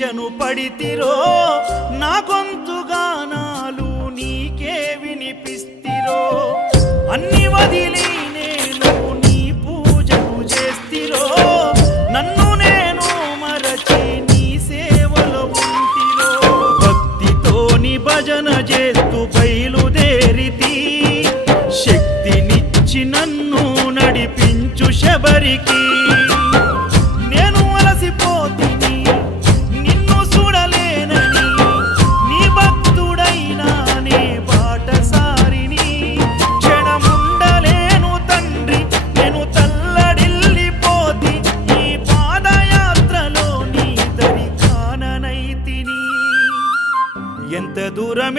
దీక్షను పడితిరో నా గొంతు గానాలు నీకే వినిపిస్తిరో అన్ని వదిలి నేను నీ పూజలు చేస్తిరో నన్ను నేను మరచి నీ సేవలో ఉంటిరో భక్తితోని భజన చేస్తూ బయలుదేరితి శక్తినిచ్చి నన్ను నడిపించు శబరికి నేను అలసిపోతిని నిన్ను చూడలేనని నీ భక్తుడైనా నే బాటసారిని క్షణముండలేను తండ్రి నేను తల్లడిల్లిపోతి ఈ పాదయాత్రలో నీ దరి కాననైతిని ఎంత దూరం